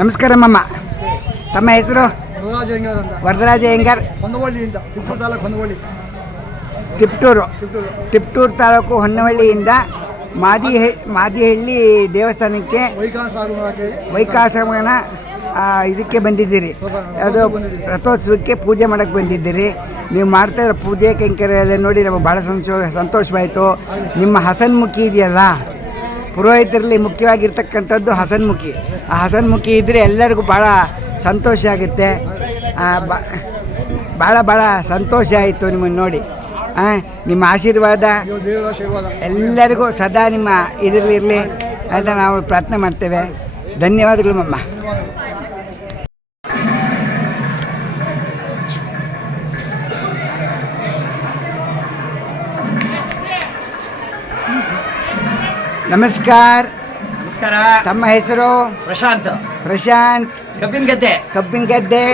ನಮಸ್ಕಾರ ಮಮ್ಮ. ತಮ್ಮ ಹೆಸರು? ವರದರಾಜ ಅಯ್ಯಂಗಾರ್. ತಿಪ್ಟೂರು ತಾಲೂಕು ಹೊನ್ನವಳ್ಳಿಯಿಂದ ಮಾದಿಹಳ್ಳಿ ದೇವಸ್ಥಾನಕ್ಕೆ ವೈಕಾಸಮನ ಇದಕ್ಕೆ ಬಂದಿದ್ದೀರಿ. ಅದು ರಥೋತ್ಸವಕ್ಕೆ ಪೂಜೆ ಮಾಡೋಕ್ಕೆ ಬಂದಿದ್ದೀರಿ. ನೀವು ಮಾಡ್ತಾಯಿರೋ ಪೂಜೆ ಕೈಂಕರ್ಯ ಎಲ್ಲ ನೋಡಿ ನಮಗೆ ಭಾಳ ಸಂತೋಷವಾಯಿತು. ನಿಮ್ಮ ಹಸನ್ಮುಖಿ ಇದೆಯಲ್ಲ, ಪುರೋಹಿತರಲ್ಲಿ ಮುಖ್ಯವಾಗಿರ್ತಕ್ಕಂಥದ್ದು ಹಸನ್ಮುಖಿ. ಆ ಹಸನ್ಮುಖಿ ಇದ್ದರೆ ಎಲ್ಲರಿಗೂ ಭಾಳ ಸಂತೋಷ ಆಗುತ್ತೆ. ಭಾಳ ಸಂತೋಷ ಆಯಿತು ನಿಮ್ಮನ್ನು ನೋಡಿ. ನಿಮ್ಮ ಆಶೀರ್ವಾದ ಎಲ್ಲರಿಗೂ ಸದಾ ನಿಮ್ಮ ಇದರಲ್ಲಿರಲಿ ಅಂತ ನಾವು ಪ್ರಾರ್ಥನೆ ಮಾಡ್ತೇವೆ. ಧನ್ಯವಾದಗಳು ಮಮ್ಮ. ನಮಸ್ಕಾರ. ತಮ್ಮ ಹೆಸರು? ಪ್ರಶಾಂತ್. ಕಬ್ಬಿನ ಗದ್ದೆ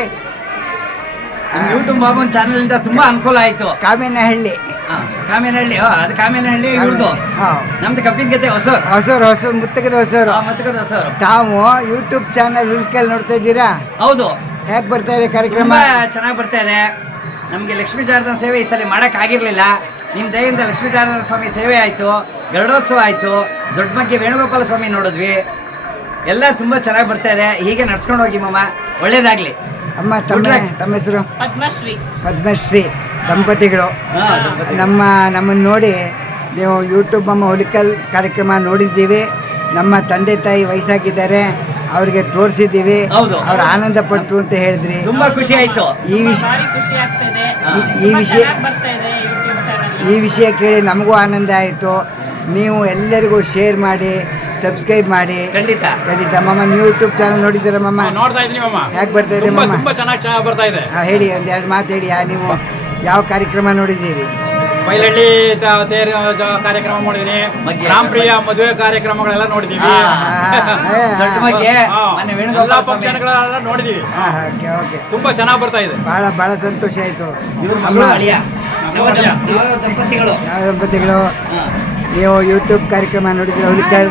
ಯೂಟ್ಯೂಬ್ ಬಾಬನ್ ಚಾನಲ್ ಇಂದ ತುಂಬಾ ಅನುಕೂಲ ಆಯ್ತು. ಕಾಮೇನಹಳ್ಳಿ ಅದು ಕಾಮೇನಹಳ್ಳಿ ಇವ್ರದ್ದು. ನಮ್ದು ಕಬ್ಬಿನ ಗದ್ದೆ ಹೊಸೂರು ಮುತ್ತಕದ ಹೊಸೂರು. ತಾವು ಯೂಟ್ಯೂಬ್ ಚಾನಲ್ ಹುಲ್ಕಲ್ ನೋಡ್ತಾ ಇದ್ದೀರಾ? ಹೌದು. ಹೇಗೆ ಬರ್ತಾ ಇದೆ ಕಾರ್ಯಕ್ರಮ? ಚೆನ್ನಾಗಿ ಬರ್ತಾ ಇದೆ. ನಮಗೆ ಲಕ್ಷ್ಮೀ ಜನಾರ್ದನ ಸೇವೆ ಈ ಸಲ ಮಾಡಕ್ ಆಗಿರ್ಲಿಲ್ಲ. ನಿಮ್ಮ ದಯೆಯಿಂದ ಲಕ್ಷ್ಮೀ ಜನಾರ್ದನ ಸ್ವಾಮಿ ಸೇವೆ ಆಯ್ತು, ಗರುಡೋತ್ಸವ ಆಯ್ತು, ದೊಡ್ಡ ಮಗ್ಗೆ ವೇಣುಗೋಪಾಲ ಸ್ವಾಮಿ ನೋಡಿದ್ವಿ. ಎಲ್ಲ ತುಂಬಾ ಚೆನ್ನಾಗಿ ಬರ್ತಾ ಇದೆ. ಹೀಗೆ ನಡ್ಸ್ಕೊಂಡು ಹೋಗಿ ಮಮ್ಮ, ಒಳ್ಳೇದಾಗ್ಲಿ. ಅಮ್ಮ ತಮ್ಮ ಹೆಸರು? ಪದ್ಮಶ್ರೀ ದಂಪತಿಗಳು. ನಮ್ಮನ್ನು ನೋಡಿ ನೀವು ಯೂಟ್ಯೂಬ್ ಅಮ್ಮ ಹುಲಿಕಲ್ ಕಾರ್ಯಕ್ರಮ ನೋಡಿದ್ದೀವಿ. ನಮ್ಮ ತಂದೆ ತಾಯಿ ವಯಸ್ಸಾಗಿದ್ದಾರೆ, ಅವ್ರಿಗೆ ತೋರಿಸಿದ್ದೀವಿ. ಅವ್ರು ಆನಂದ ಪಟ್ಟರು ಅಂತ ಹೇಳಿದ್ರಿ. ತುಂಬಾ ಖುಷಿ ಆಯ್ತು. ಈ ವಿಷಯ ಕೇಳಿ ನಮಗೂ ಆನಂದ ಆಯಿತು. ನೀವು ಎಲ್ಲರಿಗೂ ಶೇರ್ ಮಾಡಿ, ಸಬ್ಸ್ಕ್ರೈಬ್ ಮಾಡಿ. ಖಂಡಿತ ಮಮ್ಮ. ನೀವು ಯೂಟ್ಯೂಬ್ ಚಾನಲ್ ನೋಡಿದ್ದೀರಾ ಮಮ್ಮ? ನೋಡ್ತಾ ಇದ್ದೀನಿ ಮಮ್ಮ. ಹೇಗೆ ಬರ್ತಾ ಇದೆ ಮಮ್ಮ? ತುಂಬಾ ಚೆನ್ನಾಗಿ ಬರ್ತಾ ಇದೆ. ಹೇಳಿ, ಒಂದೆರಡು ಮಾತು ಹೇಳಿ. ನೀವು ಯಾವ ಕಾರ್ಯಕ್ರಮ ನೋಡಿದ್ದೀರಿ? ಬೈಲಹಳ್ಳಿ ತೇರು ಕಾರ್ಯಕ್ರಮ ನೋಡಿದೀನಿ. ರಾಮಪ್ರಿಯ ಮದುವೆ ಕಾರ್ಯಕ್ರಮಗಳೆಲ್ಲ ನೋಡಿದೀವಿ. ಎಲ್ಲಾ ಫಂಕ್ಷನ್ಗಳೆಲ್ಲ ನೋಡಿದೀವಿ. ತುಂಬಾ ಚೆನ್ನಾಗಿ ಬರ್ತಾ ಇದೆ. ಬಹಳ ಸಂತೋಷ ಆಯ್ತು. ದಂಪತಿಗಳು ನೀವು ಯೂಟ್ಯೂಬ್ ಕಾರ್ಯಕ್ರಮ ನೋಡಿದ್ರೆ ಹುಲಿಕಲ್?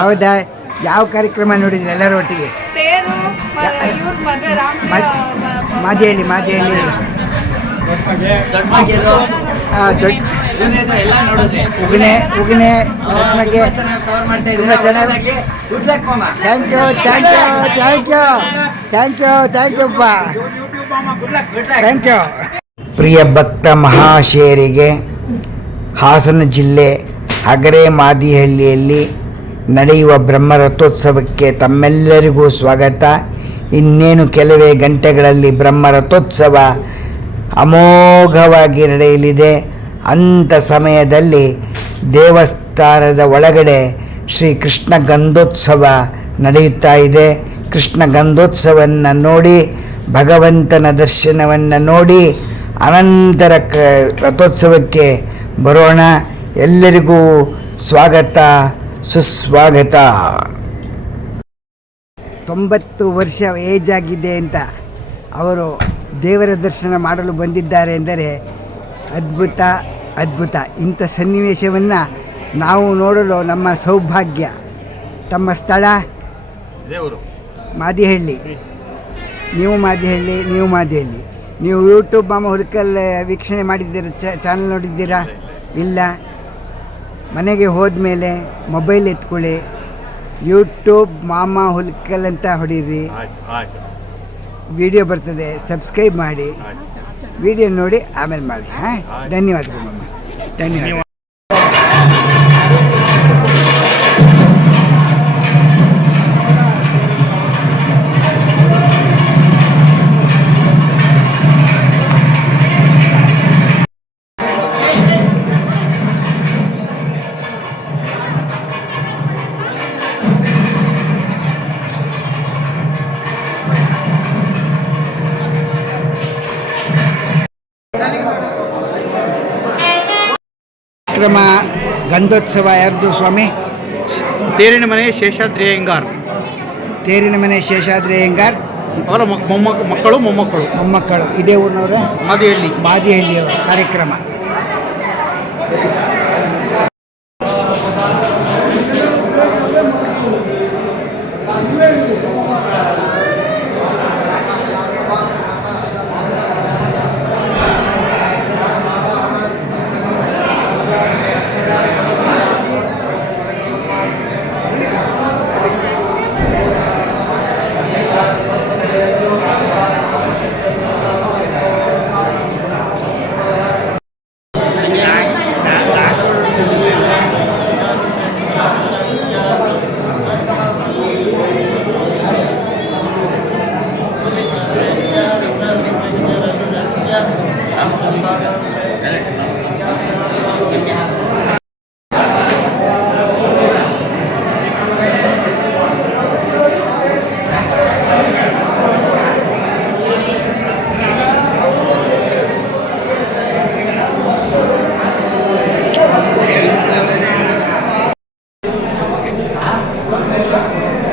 ಹೌದಾ? ಯಾವ ಕಾರ್ಯಕ್ರಮ ನೋಡಿದ್ರಿ ಎಲ್ಲರೂ ಒಟ್ಟಿಗೆ? ಮಾದಿಹಳ್ಳಿ ಉಗನೆ ತುಂಬ ಚೆನ್ನಾಗಿ. Thank you. ಪ್ರಿಯ ಭಕ್ತ ಮಹಾಶಯರಿಗೆ, ಹಾಸನ ಜಿಲ್ಲೆ ಹಗರೆ ಮಾದಿಹಳ್ಳಿಯಲ್ಲಿ ನಡೆಯುವ ಬ್ರಹ್ಮರಥೋತ್ಸವಕ್ಕೆ ತಮ್ಮೆಲ್ಲರಿಗೂ ಸ್ವಾಗತ. ಇನ್ನೇನು ಕೆಲವೇ ಗಂಟೆಗಳಲ್ಲಿ ಬ್ರಹ್ಮರಥೋತ್ಸವ ಅಮೋಘವಾಗಿ ನಡೆಯಲಿದೆ. ಅಂಥ ಸಮಯದಲ್ಲಿ ದೇವಸ್ಥಾನದ ಒಳಗಡೆ ಶ್ರೀ ಕೃಷ್ಣ ಗಂಧೋತ್ಸವ ನಡೆಯುತ್ತಾ ಇದೆ. ಕೃಷ್ಣ ಗಂಧೋತ್ಸವವನ್ನು ನೋಡಿ, ಭಗವಂತನ ದರ್ಶನವನ್ನು ನೋಡಿ ಅನಂತರ ರಥೋತ್ಸವಕ್ಕೆ ಬರೋಣ. ಎಲ್ಲರಿಗೂ ಸ್ವಾಗತ, ಸುಸ್ವಾಗತ. 90 ವರ್ಷ ಏಜ್ ಆಗಿದೆ ಅಂತ ಅವರು ದೇವರ ದರ್ಶನ ಮಾಡಲು ಬಂದಿದ್ದಾರೆ ಎಂದರೆ ಅದ್ಭುತ. ಇಂಥ ಸನ್ನಿವೇಶವನ್ನು ನಾವು ನೋಡಲು ನಮ್ಮ ಸೌಭಾಗ್ಯ. ತಮ್ಮ ಸ್ಥಳ? ಮಾದಿಹಳ್ಳಿ. ನೀವು ಮಾದಿಹಳ್ಳಿ. ನೀವು ಯೂಟ್ಯೂಬ್ ಮಾಮ ಹುಲ್ಕಲ್ ವೀಕ್ಷಣೆ ಮಾಡಿದ್ದೀರಾ? ಚಾನಲ್ ನೋಡಿದ್ದೀರಾ? ಇಲ್ಲ. ಮನೆಗೆ ಹೋದ್ಮೇಲೆ ಮೊಬೈಲ್ ಎತ್ಕೊಳ್ಳಿ, ಯೂಟ್ಯೂಬ್ ಮಾಮ ಹುಲ್ಕಲ್ ಅಂತ ಹೊಡೀರಿ. ವಿಡಿಯೋ ಬರ್ತದೆ, ಸಬ್ಸ್ಕ್ರೈಬ್ ಮಾಡಿ, ವಿಡಿಯೋ ನೋಡಿ ಆಮೇಲೆ ಮಾಡಿ. ಧನ್ಯವಾದಗಳು ಮಮ್ಮ. ಧನ್ಯವಾದ. ಗಂಧೋತ್ಸವ ಯಾರ್ದು ಸ್ವಾಮಿ? ತೇರಿನ ಮನೆ ಶೇಷಾದ್ರಿ ಅಯ್ಯಂಗಾರ್. ಅವರ ಮಕ್ಕಳು ಮೊಮ್ಮಕ್ಕಳು ಇದೇ ಊರಿನವರ? ಮಾದಿಹಳ್ಳಿಯವರ ಕಾರ್ಯಕ್ರಮ.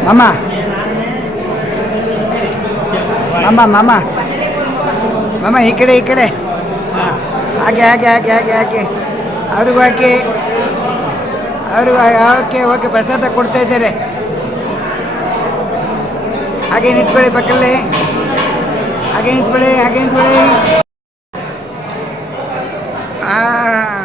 ಮಾಮ ಮಾಮ ಮಾಮ ಮಾಮ ಈ ಕಡೆ ಹಾಂ ಹಾಗೆ ಅವ್ರಿಗೂ ಹಾಕಿ ಓಕೆ ಪ್ರಸಾದ ಕೊಡ್ತಾ ಇದ್ದಾರೆ. ಹಾಗೆ ನಿಂತ್ಕೊಳ್ಳಿ ಪಕ್ಕದಲ್ಲಿ, ಹಾಗೆ ನಿಂತ್ಕೊಳ್ಳಿ ಹಾಂ.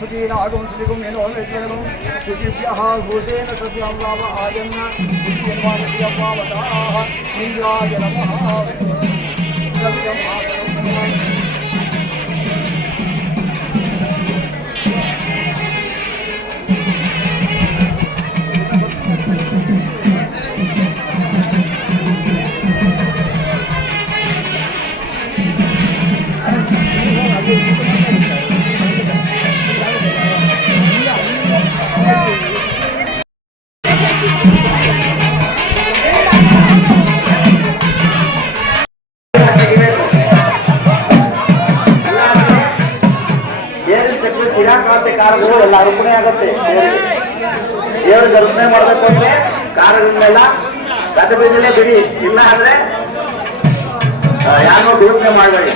ವಸತೀನ ಆಗಮಸಲಿಗೂ ಏನೋ ವೆಚ್ಚಗಳು ಶುಚಿಭ್ಯಃ ಭೂತೇನ ಸತ್ಯಂಭಾವ ಆಜನ್ನ ಶುಚಿಯನ್ವಾಮಶಿಯಂಭಾವತಾಃ ಇಂದ್ರಾಯ ನಮಃ ದ್ರವ್ಯಂ ಆಕರೋಮಿ. ಕಾರಗಳು ಎಲ್ಲ ಅರ್ಪಣೆ ಆಗುತ್ತೆ. ದೇವರಿಗೆ ಅರ್ಪಣೆ ಮಾಡಬೇಕು ಅಂದ್ರೆ ಕಾರಗಳನ್ನೆಲ್ಲ ಗದ್ದೆ ಬೀಜಲ್ಲೇ ಬಿಡಿ, ಇಲ್ಲ ಅಂದ್ರೆ ಯಾರೋ ದುರ್ಪಣೆ ಮಾಡಬೇಡಿ.